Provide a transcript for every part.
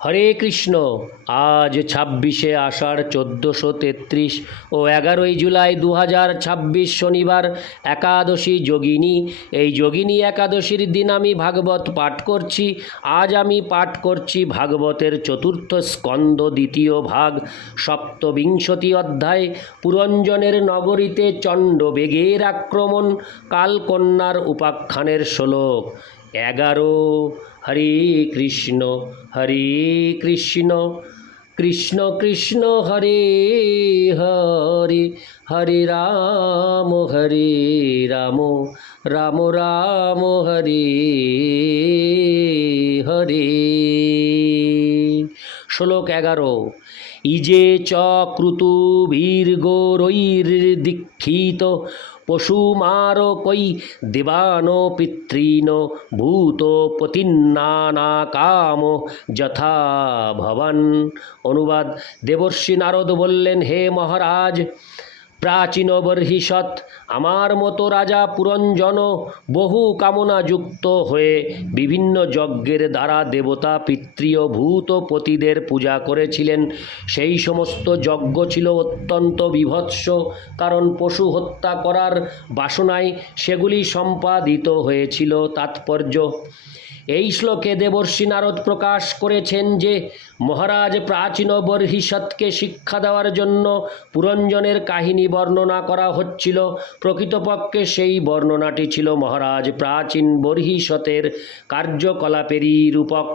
হরে কৃষ্ণ। আজ 26শে আষাঢ় 1433 ও 11ই জুলাই 2026 শনিবার একাদশী যোগিনী। এই যোগিনী একাদশীর দিন আমি ভাগবত পাঠ করছি। আজ আমি পাঠ করছি ভাগবতের চতুর্থ স্কন্দ দ্বিতীয় ভাগ সপ্তবিংশতি অধ্যায় পুরঞ্জনের নগরীতে চণ্ডবেগের আক্রমণ, কালকন্যার উপাখ্যানের শ্লোক 11। হরে কৃষ্ণ কৃষ্ণ কৃষ্ণ হরে হরে, হরে রাম রাম রাম হরে হরে। শ্লোক 11। ইজে চ ক্রুতু ভীর্গোরৈর দীক্ষিত পশুমারকৈ দেবানো পিতৃন ভূত পতিন্নানা কাম যথা ভবন। অনুবাদ: দেবর্ষি নারদ বললেন, হে মহারাজ প্রাচীন বর্হিষৎ, আমার মতো রাজা পুরঞ্জন বহু কামনাযুক্ত হয়ে বিভিন্ন যজ্ঞের দ্বারা দেবতা পিতৃ ও ভূত পতিদের পূজা করেছিলেন। সেই সমস্ত যজ্ঞ ছিল অত্যন্ত বিভৎস, কারণ পশু হত্যা করার বাসনায় সেগুলি সম্পাদিত হয়েছিল। তাৎপর্য: এই শ্লোকে দেবর্ষি নারদ প্রকাশ করেছেন যে মহারাজ প্রাচীন বর্হিষৎকে শিক্ষা দেওয়ার জন্য পুরঞ্জনের কাহিনী বর্ণনা করা হচ্ছিল। প্রকৃতপক্ষে সেই বর্ণনাটি ছিল মহারাজ প্রাচীন বর্হিষতের কার্যকলাপেরই রূপক।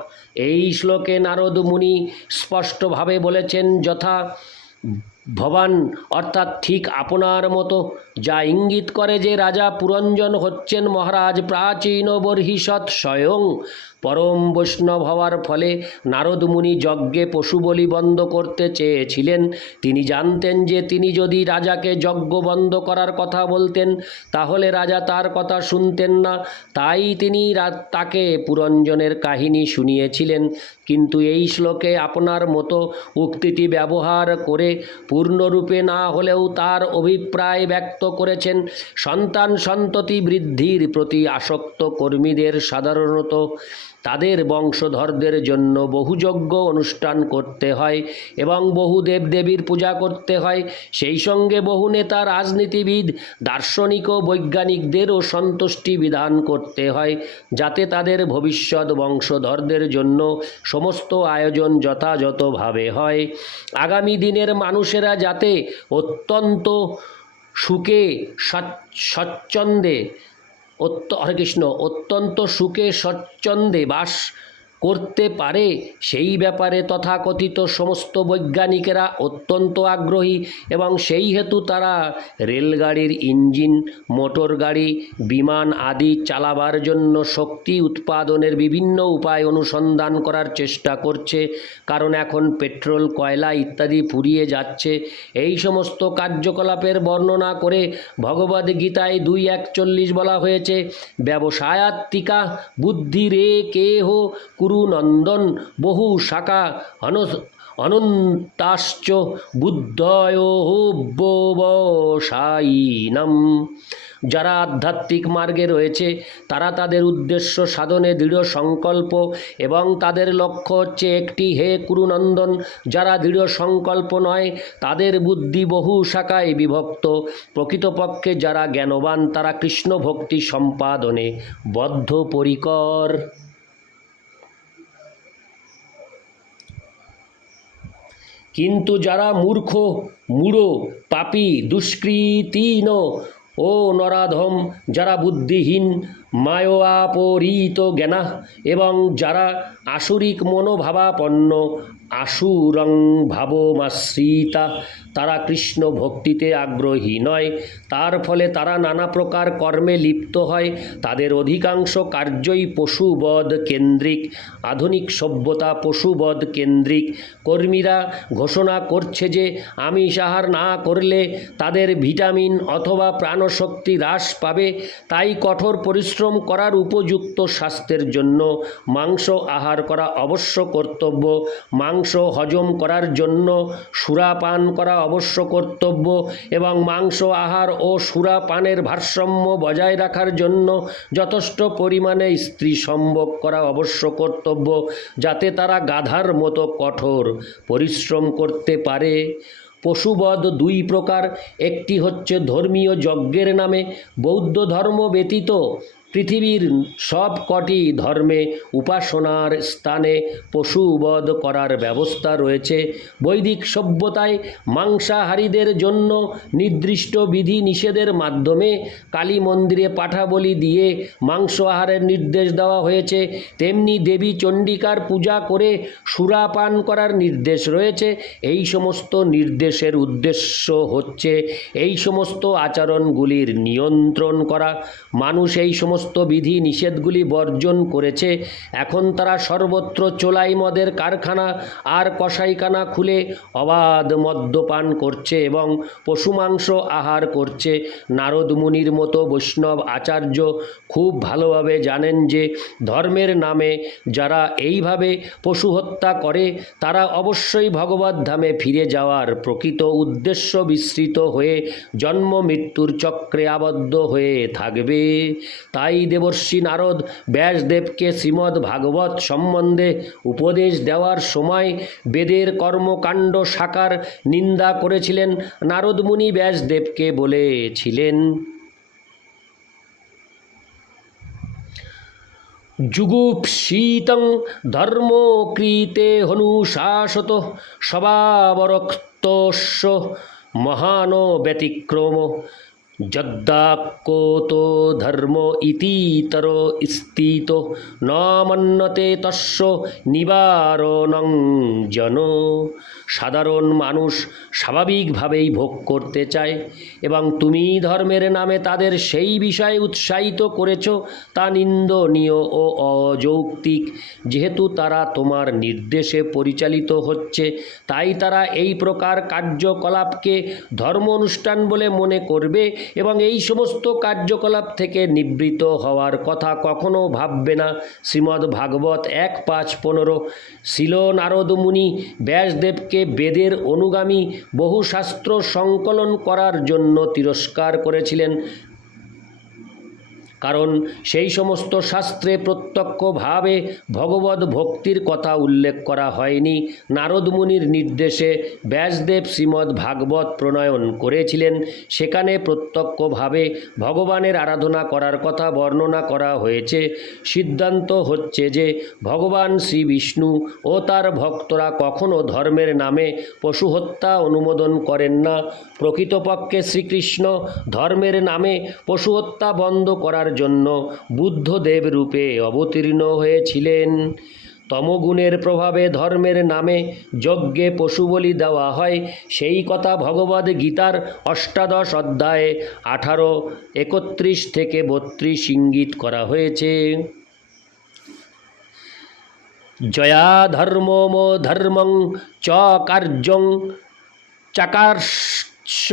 এই শ্লোকে নারদ মুনি স্পষ্টভাবে বলেছেন যথা ভবান, অর্থাৎ ঠিক আপনার মতো, যা ইঙ্গিত করে যে রাজা পুরঞ্জন হচ্ছেন মহারাজ প্রাচীন বর্হিষৎ স্বয়ং। পরম বৈষ্ণব হওয়ার ফলে নারদ মুনি যজ্ঞে পশু বলি বন্ধ করতে চেয়েছিলেন। তিনি জানতেন যে তিনি যদি রাজাকে যজ্ঞ বন্ধ করার কথা বলতেন তাহলে রাজা তার কথা শুনতেন না। তাই তিনি তাকে পুরঞ্জনের কাহিনী শুনিয়েছিলেন। কিন্তু এই শ্লোকে আপনার মতো উক্তিটি ব্যবহার করে পূর্ণরূপে না হলেও তার অভিপ্রায় ব্যক্ত করেছেন। সন্তান সন্ততি বৃদ্ধির প্রতি আসক্ত কর্মীদের সাধারণত তাদের বংশধরদের জন্য বহু যজ্ঞ অনুষ্ঠান করতে হয় এবং বহু দেবদেবীর পূজা করতে হয়। সেই সঙ্গে বহু নেতা, রাজনীতিবিদ, দার্শনিক ও বৈজ্ঞানিকদেরও সন্তুষ্টি বিধান করতে হয়, যাতে তাদের ভবিষ্যৎ বংশধরদের জন্য সমস্ত আয়োজন যথাযথভাবে হয়। আগামী দিনের মানুষেরা যাতে অত্যন্ত সুখে স্বচ্ছন্দে অত্যন্ত সুখে স্বচ্ছন্দে বাস করতে পারে সেই ব্যাপারে তথাকথিত সমস্ত বৈজ্ঞানিকেরা অত্যন্ত আগ্রহী এবং সেই হেতু তারা রেলগাড়ির ইঞ্জিন, মোটর গাড়ি, বিমান আদি চালাবার জন্য শক্তি উৎপাদনের বিভিন্ন উপায় অনুসন্ধান করার চেষ্টা করছে। কারণ এখন পেট্রোল, কয়লা ইত্যাদি ফুরিয়ে যাচ্ছে। এই সমস্ত কার্যকলাপের বর্ণনা করে ভগবদ্গীতায় 2:41 বলা হয়েছে, ব্যবসায়াত্মিকা বুদ্ধিরে কেহ কুরুনন্দন বহু শাখা অনন্তাশ্চ বুদ্ধয়োবসায়িনাম। যারা আধ্যাত্মিক মার্গে রয়েছে তারা তাদের উদ্দেশ্য সাধনে দৃঢ় সংকল্প এবং তাদের লক্ষ্য হচ্ছে একটি, হে কুরুনন্দন। যারা দৃঢ় সংকল্প নয় তাদের বুদ্ধি বহু শাখায় বিভক্ত। প্রকৃতপক্ষে যারা জ্ঞানবান তারা কৃষ্ণ ভক্তি সম্পাদনে বদ্ধপরিকর। কিন্তু যারা মূর্খ, মূঢ়, পাপী, দুষ্কৃতিন ও নরাধম, যারা বুদ্ধিহীন, মায়োয়াপরিত জ্ঞানা এবং যারা আসুরিক মনোভাবাপন্ন, আসুরং ভাবমাশ্রিতা, তারা কৃষ্ণ ভক্তিতে আগ্রহী নয়। তার ফলে তারা নানা প্রকার কর্মে লিপ্ত হয়। তাদের অধিকাংশ কার্যই পশুবধ কেন্দ্রিক। আধুনিক সভ্যতা পশুবধ কেন্দ্রিক। কর্মীরা ঘোষণা করছে যে আমিষ আহার না করলে তাদের ভিটামিন অথবা প্রাণশক্তি হ্রাস পাবে। তাই কঠোর পরিশ্রম পরিশ্রম করার উপযুক্ত স্বাস্থ্যের জন্য মাংস আহার করা অবশ্য কর্তব্য, মাংস হজম করার জন্য সুরাপান করা অবশ্য কর্তব্য এবং মাংস আহার ও সুরাপানের ভারসাম্য বজায় রাখার জন্য যথেষ্ট পরিমাণে স্ত্রী সম্ভোগ করা অবশ্য কর্তব্য, যাতে তারা গাধার মতো কঠোর পরিশ্রম করতে পারে। পশুবধ দুই প্রকার, একটি হচ্ছে ধর্মীয় যজ্ঞের নামে। বৌদ্ধ ধর্ম ব্যতীত পৃথিবীর সব কটি ধর্মে উপাসনার স্থানে পশুবধ করার ব্যবস্থা রয়েছে। বৈদিক সভ্যতায় মাংসাহারীদের জন্য নির্দিষ্ট বিধি নিষেধের মাধ্যমে কালী মন্দিরে পাঠা বলি দিয়ে মাংস আহারের নির্দেশ দেওয়া হয়েছে, তেমনি দেবী চণ্ডিকার পূজা করে সুরাপান করার নির্দেশ রয়েছে। এই সমস্ত নির্দেশের উদ্দেশ্য হচ্ছে এই সমস্ত আচরণগুলির নিয়ন্ত্রণ করা। মানুষ এই সমস্ত বিধি নিষেধগুলি বর্জন করেছে। এখন তারা সর্বত্র চোলাই মদের কারখানা আর কসাইখানা খুলে অবাধ মদ্যপান করছে এবং পশু মাংস আহার করছে। নারদ মুনির মতো বৈষ্ণব আচার্য খুব ভালোভাবে জানেন যে ধর্মের নামে যারা এইভাবে পশু হত্যা করে তারা অবশ্যই ভগবত ধামে ফিরে যাওয়ার প্রকৃত উদ্দেশ্য বিস্মৃত হয়ে জন্ম মৃত্যুর চক্রে আবদ্ধ হয়ে থাকবে। তাই দেবর্ষি নারদ ব্যাসদেবকে শ্রীমদ্ ভাগবত সম্বন্ধে উপদেশ দেওয়ার সময় বেদের কর্মকাণ্ড শাখার নিন্দা করেছিলেন। নারদ মুনি ব্যাসদেবকে বলেছিলেন, যুগুপ্সিতং ধর্ম কৃতে হনুশাসত স্বভাবরক্তস্য মহান ব্যতিক্রম যদ্দাক্যোতো ধর্ম ইতিতর স্থিত ন মন্যতে তস্য নিবারণং জন। সাধারণ মানুষ স্বাভাবিকভাবেই ভোগ করতে চায় এবং তুমি ধর্মের নামে তাদের সেই বিষয়ে উৎসাহিত করেছ তা নিন্দনীয় ও অযৌক্তিক। যেহেতু তারা তোমার নির্দেশে পরিচালিত হচ্ছে তাই তারা এই প্রকার কার্যকলাপকে ধর্ম অনুষ্ঠান বলে মনে করবে এবং এই সমস্ত কার্যকলাপ থেকে নিবৃত্ত হওয়ার কথা কখনো ভাববে না। শ্রীমদ্ ভাগবত 1.5-15। শিল নারদ মুনি ব্যাসদেবকে বেদের অনুগামী বহু শাস্ত্র সংকলন করার জন্য তিরস্কার করেছিলেন, কারণ সেই সমস্ত শাস্ত্রে প্রত্যক্ষভাবে ভগবত ভক্তির কথা উল্লেখ করা হয়নি। নারদ মুনির নির্দেশে ব্যাসদেব শ্রীমদ্ ভাগবত প্রণয়ন করেছিলেন, সেখানে প্রত্যক্ষভাবে ভগবানের আরাধনা করার কথা বর্ণনা করা হয়েছে। সিদ্ধান্ত হচ্ছে যে ভগবান শ্রী বিষ্ণু ও তার ভক্তরা কখনো ধর্মের নামে পশু হত্যা অনুমোদন করেন না। প্রকৃতপক্ষে শ্রীকৃষ্ণ ধর্মের নামে পশু হত্যা বন্ধ করার জন্য বুদ্ধদেব রূপে অবতীর্ণ হয়েছিলেন। তমগুণের প্রভাবে ধর্মের নামে যজ্ঞে পশু বলি দেওয়া হয়, সেই কথা ভগবদ্ গীতার 18 অধ্যায়ে 18, 31-32 ইঙ্গিত করা হয়েছে। জয়া ধর্মমো ধর্মং চ কার্যং চাকার্ষমেব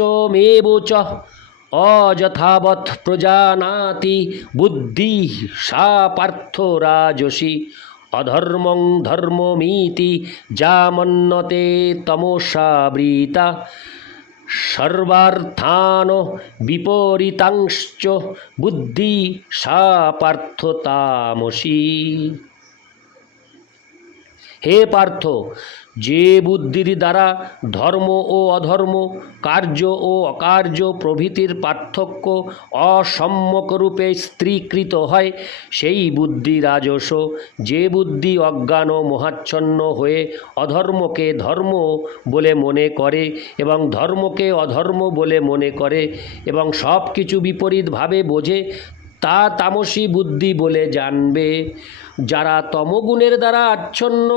চ অযথাবৎ প্রজানাতি বুদ্ধি সা পার্থ রাজসী অধর্মং ধর্মমিতি যা মন্যতে তমসাবৃতা সর্বার্থান বিপরীতাংশ্চ বুদ্ধি সা পার্থ তামসী। হে পার্থ, যে বুদ্ধির দ্বারা ধর্ম ও অধর্ম, কার্য ও অকার্য প্রভৃতির পার্থক্য অসম্যকরূপে স্থিরীকৃত হয়, সেই বুদ্ধি রাজস। যে বুদ্ধি অজ্ঞান ও মোহাচ্ছন্ন হয়ে অধর্মকে ধর্ম বলে মনে করে এবং ধর্মকে অধর্ম বলে মনে করে এবং সব কিছু বিপরীতভাবে বোঝে, তা তামসী বুদ্ধি বলে জানবে। যারা তমগুণের দ্বারা আচ্ছন্ন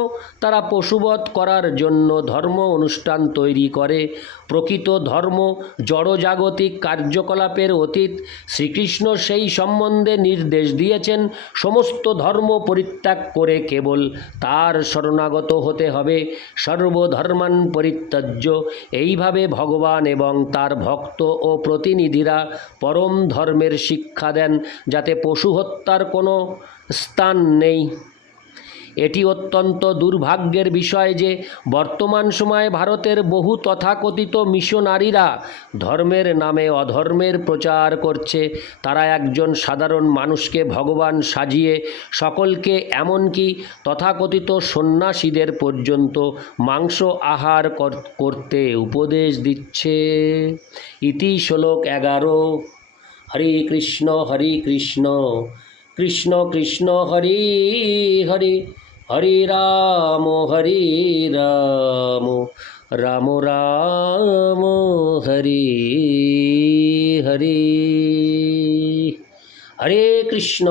তারা পশুবধ করার জন্য ধর্ম অনুষ্ঠান তৈরি করে। প্রকৃত ধর্ম জড়জাগতিক কার্যকলাপের অতীত। শ্রীকৃষ্ণ সেই সম্বন্ধে নির্দেশ দিয়েছেন সমস্ত ধর্ম পরিত্যাগ করে কেবল তার শরণাগত হতে হবে। সর্বধর্মান পরিত্যাজ্য। এইভাবে ভগবান এবং তার ভক্ত ও প্রতিনিধিরা পরম ধর্মের শিক্ষা দেন, যাতে পশু হত্যার কোনো স্থান নেই। এটি অত্যন্ত দুর্ভাগ্যের বিষয় যে বর্তমান সময়ে ভারতের বহু তথাকথিত মিশনারিরা ধর্মের নামে অধর্মের প্রচার করছে। তারা একজন সাধারণ মানুষকে ভগবান সাজিয়ে সকলকে, এমনকি তথাকথিত সন্ন্যাসীদের পর্যন্ত মাংস আহার করতে উপদেশ দিচ্ছে। ইতি শ্লোক 11। হরে কৃষ্ণ কৃষ্ণ কৃষ্ণ হরে হরে, হরে রাম রাম রাম হরে হরে। হরে কৃষ্ণ।